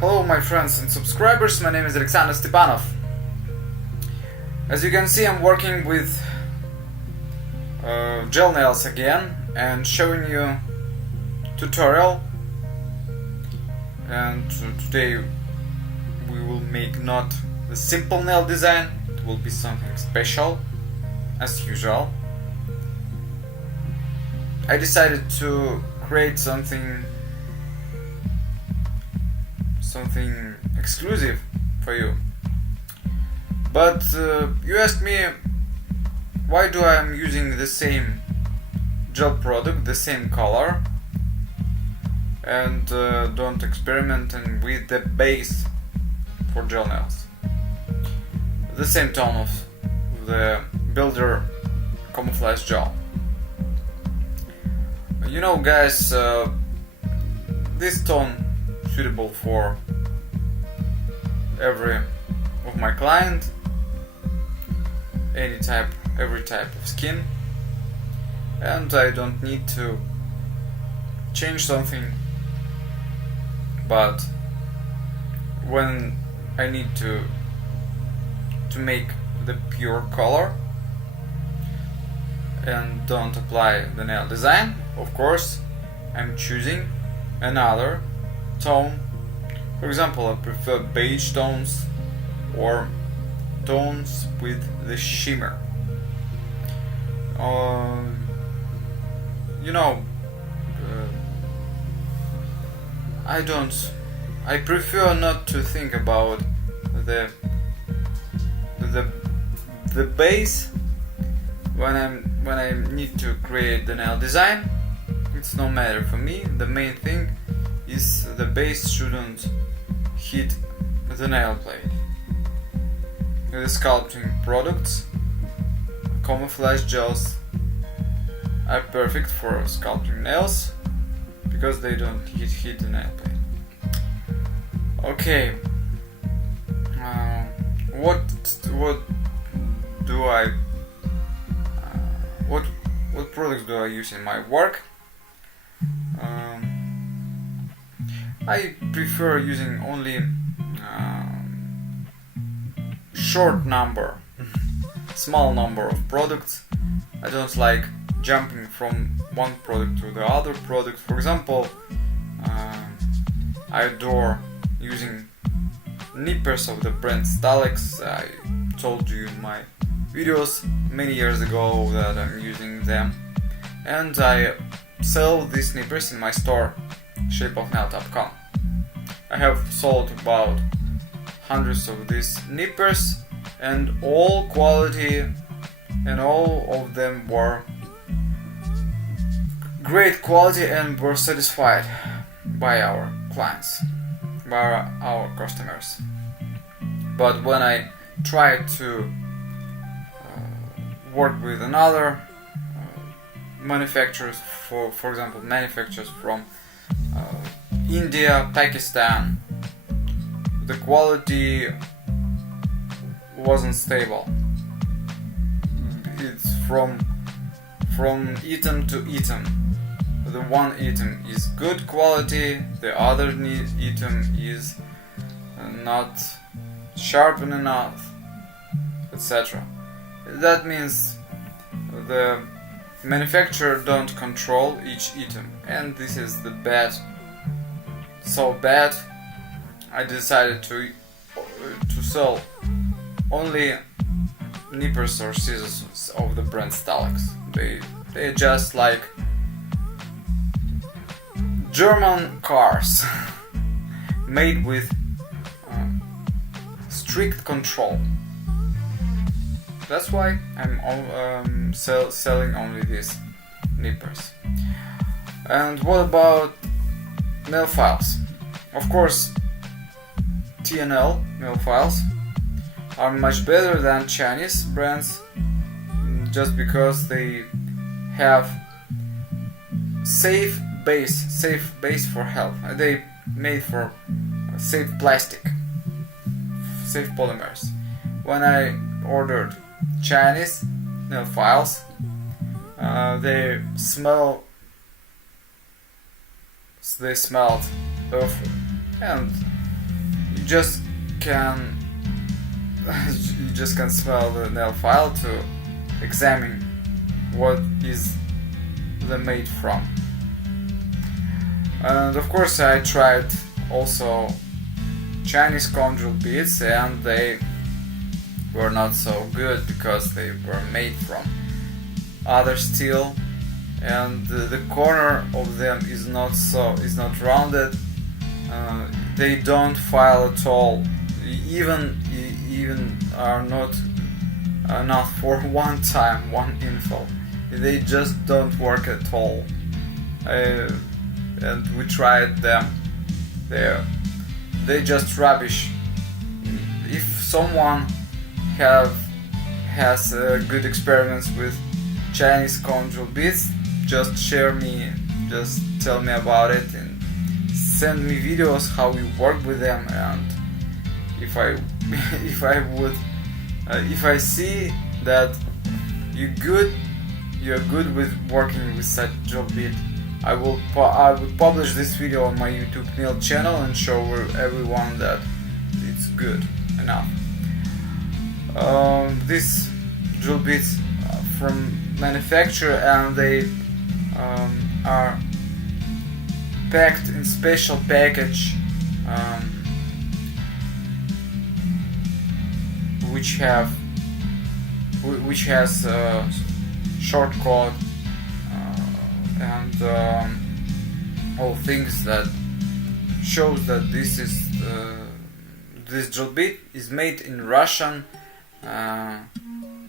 Hello my friends and subscribers, my name is Alexander Stepanov. As you can see, I'm working with gel nails again and showing you tutorial, and today we will make not the simple nail design, it will be something special as usual. I decided to create something exclusive for you. But you asked me why do I am using the same gel product, the same color, and don't experiment with the base for gel nails. The same tone of the Builder camouflage gel. You know guys, this tone suitable for every of my client, every type of skin, and I don't need to change something. But when I need to make the pure color and don't apply the nail design, of course I'm choosing another tone. For example, I prefer beige tones or tones with the shimmer. I prefer not to think about the base when I need to create the nail design. It's no matter for me. The main thing is the base shouldn't hit the nail plate. The sculpting products, camouflage gels, are perfect for sculpting nails because they don't hit the nail plate. Okay, what products do I use in my work? I prefer using only small number of products. I don't like jumping from one product to the other product. For example, I adore using nippers of the brand SCULPTING. I told you in my videos many years ago that I'm using them, and I sell these nippers in my store, shapeofnail.com. I have sold about hundreds of these nippers, and all quality and all of them were great quality and were satisfied by our clients, by our customers. But when I tried to work with another manufacturers, for example manufacturers from India, Pakistan, the quality wasn't stable. It's from item to item. The one item is good quality, the other item is not sharp enough, etc. That means the manufacturer don't control each item, and this is the bad. So bad, I decided to sell only nippers or scissors of the brand SCULPTING. They just like German cars made with strict control. That's why I'm selling only these nippers. And what about nail files? Of course, TNL nail files are much better than Chinese brands, just because they have safe base for health. They made for safe plastic, safe polymers. When I ordered Chinese nail files, they smelled awful, and just can smell the nail file to examine what is the made from. And of course I tried also Chinese conjure beads, and they were not so good because they were made from other steel, and the corner of them is not rounded. They don't file at all, even are not enough for one infill. They just don't work at all. And we tried them. They just rubbish. If someone has good experiments with Chinese conjure beads, just tell me about it and send me videos how you work with them. And if I see that you're good with working with such drill bead, I would publish this video on my YouTube nail channel and show everyone that it's good enough. These drill bits from manufacturer, and they are packed in special package, which has a short code and all things that shows that this drill bit is made in Russian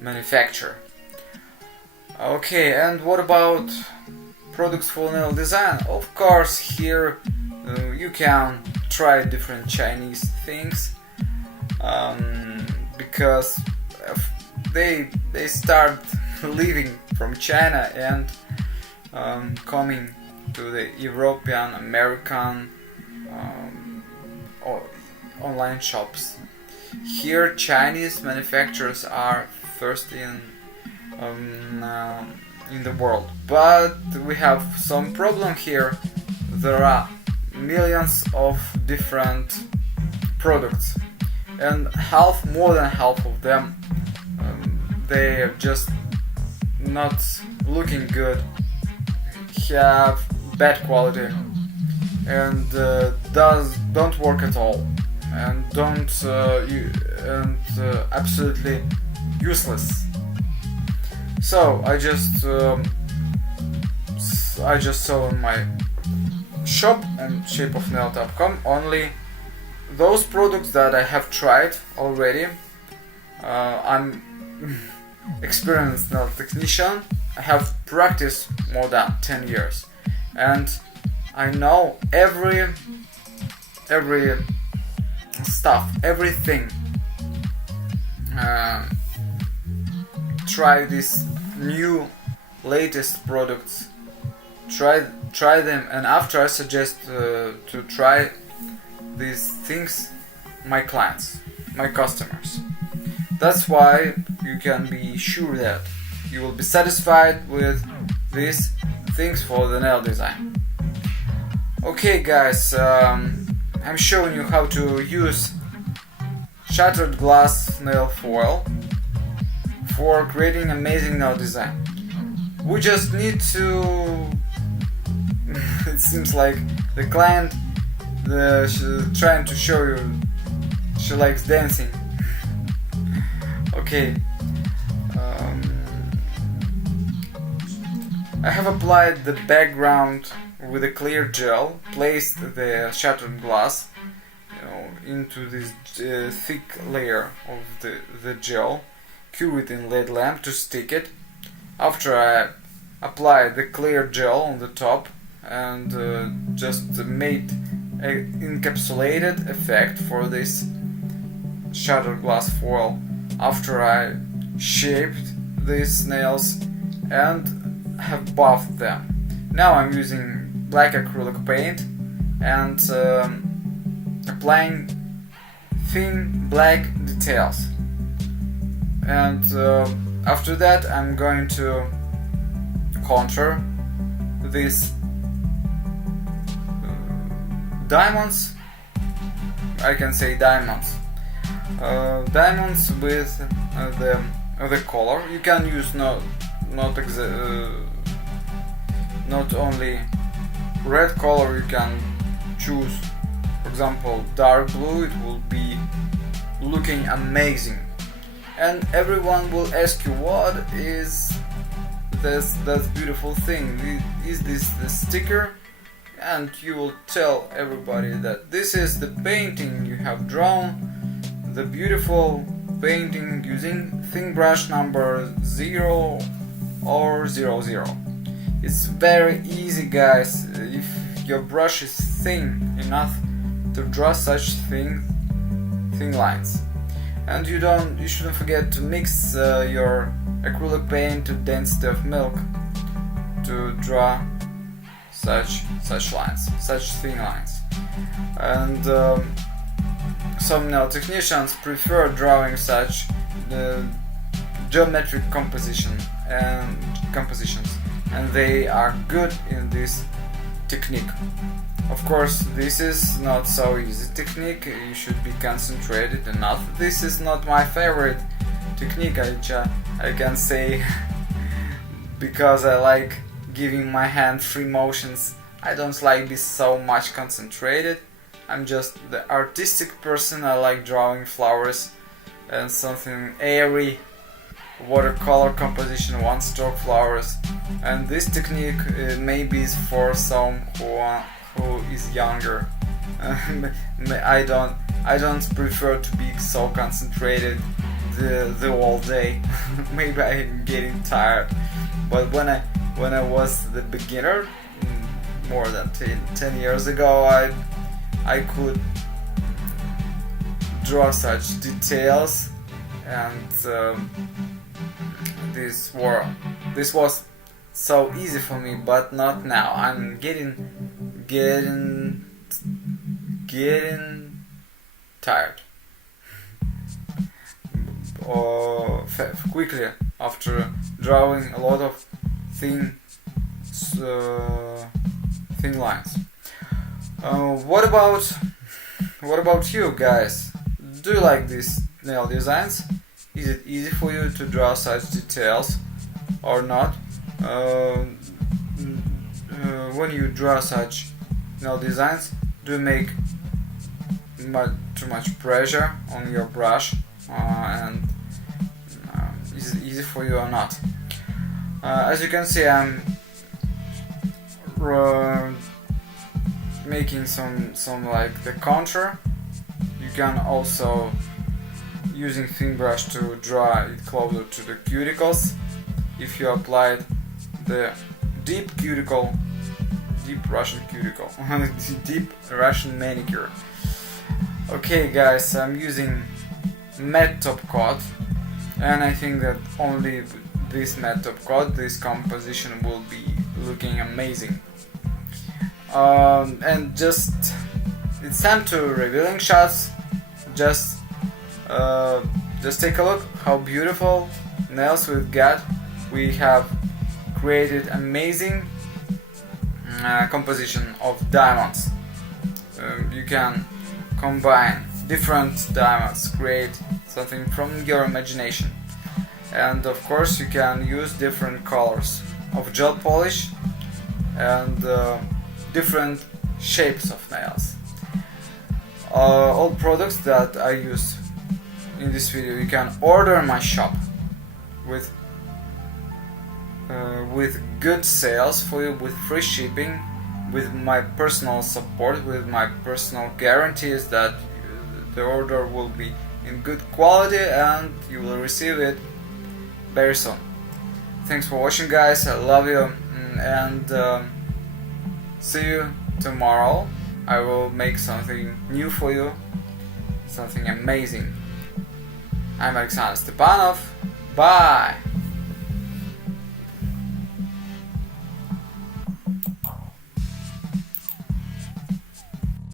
manufacturer. Okay, and what about products for nail design? Of course, here you can try different Chinese things, because they start leaving from China and coming to the European, American online shops. Here Chinese manufacturers are first in the world, but we have some problem here. There are millions of different products, and more than half of them they are just not looking good, have bad quality, and don't work at all, and absolutely useless. So I just saw in my shop on shapeofnail.com only those products that I have tried already. I'm experienced nail technician. I have practiced more than 10 years, and I know every stuff, everything. Try these new latest products, try them, and after I suggest to try these things my clients, my customers. That's why you can be sure that you will be satisfied with these things for the nail design. Okay guys, I'm showing you how to use shattered glass nail foil for creating amazing nail design. We just need to it seems like the client she's trying to show you she likes dancing. Okay, I have applied the background with a clear gel, placed the shattered glass into this thick layer of the gel, cure it in LED lamp to stick it. After I applied the clear gel on the top and just made an encapsulated effect for this shattered glass foil. After I shaped these nails and have buffed them. Now I'm using black acrylic paint and applying thin black details. And after that I'm going to contour these diamonds. I can say diamonds. Diamonds with the color. You can use not only red color. You can choose, for example, dark blue. It will be looking amazing, and everyone will ask you, what is this beautiful thing? Is this the sticker? And you will tell everybody that this is the painting you have drawn, the beautiful painting using thin brush number 0 or 00. It's very easy, guys, if your brush is thin enough to draw such thin lines. And you shouldn't forget to mix your acrylic paint to density of milk to draw such lines, such thin lines. And some nail technicians prefer drawing such geometric compositions, and they are good in this technique. Of course, this is not so easy technique. You should be concentrated enough. This is not my favorite technique, I can say, because I like giving my hand free motions. I don't like be so much concentrated. I'm just the artistic person. I like drawing flowers and something airy, watercolor composition, one stroke flowers. And this technique maybe is for some who is younger. I don't prefer to be so concentrated the whole day. Maybe I'm getting tired. But when I was the beginner, more than 10 years ago, I could draw such details, and this was so easy for me, but not now. I'm getting tired quickly after drawing a lot of thin lines. What about you guys? Do you like these nail designs? Is it easy for you to draw such details or not? When you draw such nail designs, do you make too much pressure on your brush, and is it easy for you or not? As you can see, I'm making some like the contour. You can also using thin brush to draw it closer to the cuticles. If you applied the deep Russian cuticle, deep Russian manicure. Okay, guys, I'm using matte top coat, and I think that only this matte top coat, this composition will be looking amazing. And just it's time to revealing shots. Just take a look how beautiful nails we've got. We have created amazing composition of diamonds. You can combine different diamonds, create something from your imagination. And of course you can use different colors of gel polish and different shapes of nails. All products that I use in this video you can order in my shop with good sales for you, with free shipping, with my personal support, with my personal guarantees that the order will be in good quality and you will receive it very soon. Thanks for watching, guys. I love you, and see you tomorrow. I will make something new for you, something amazing. I'm Alexander Stepanov. Bye!